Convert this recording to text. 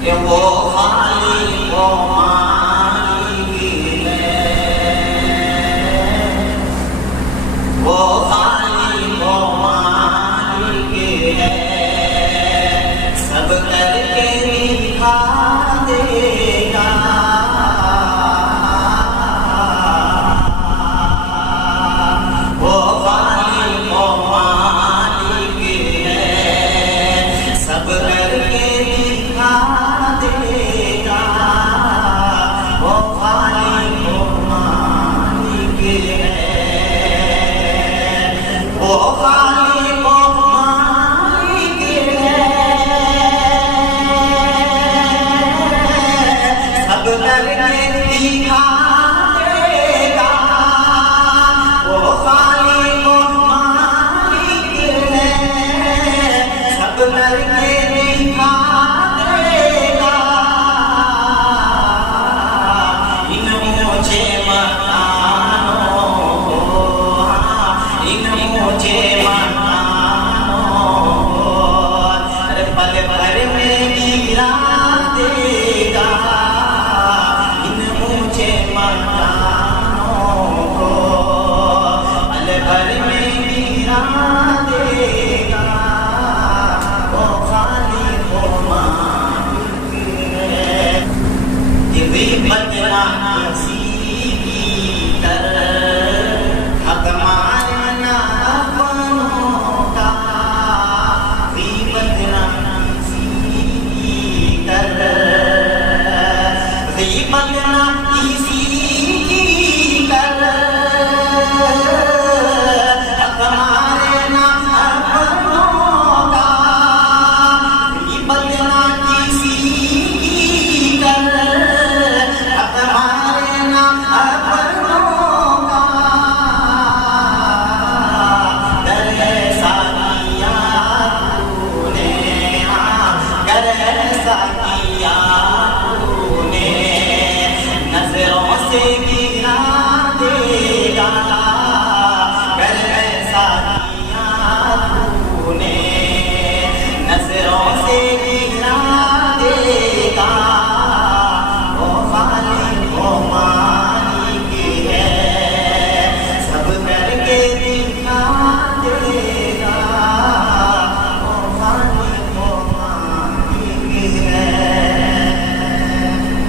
کہ وہ خالق و مالک ہے، وہ خالق و مالک ہے، سب کر کے دکھا دے گا، وہ خالق و مالک ہے، سب کر کے دکھا دے گا، وہ خالق و مالک ہے، وہ خالق و مالک ہے، سب کر کے دکھا دے گا، وہ خالق و مالک ہے، سب کر کے دکھا دے گا، ان مجھے مکانوں کو، ان مجھے مکانوں کو، پل بھر میں گرا دے گا، ان مجھے مکانوں کو پل بھر میں گرا دے گا، وہ خالق و مالک ہے، کہ غیبت نہ کسی کی کر، حق ماننا اپنوں کا، غیبت نہ کسی کی کر، غیبت نہ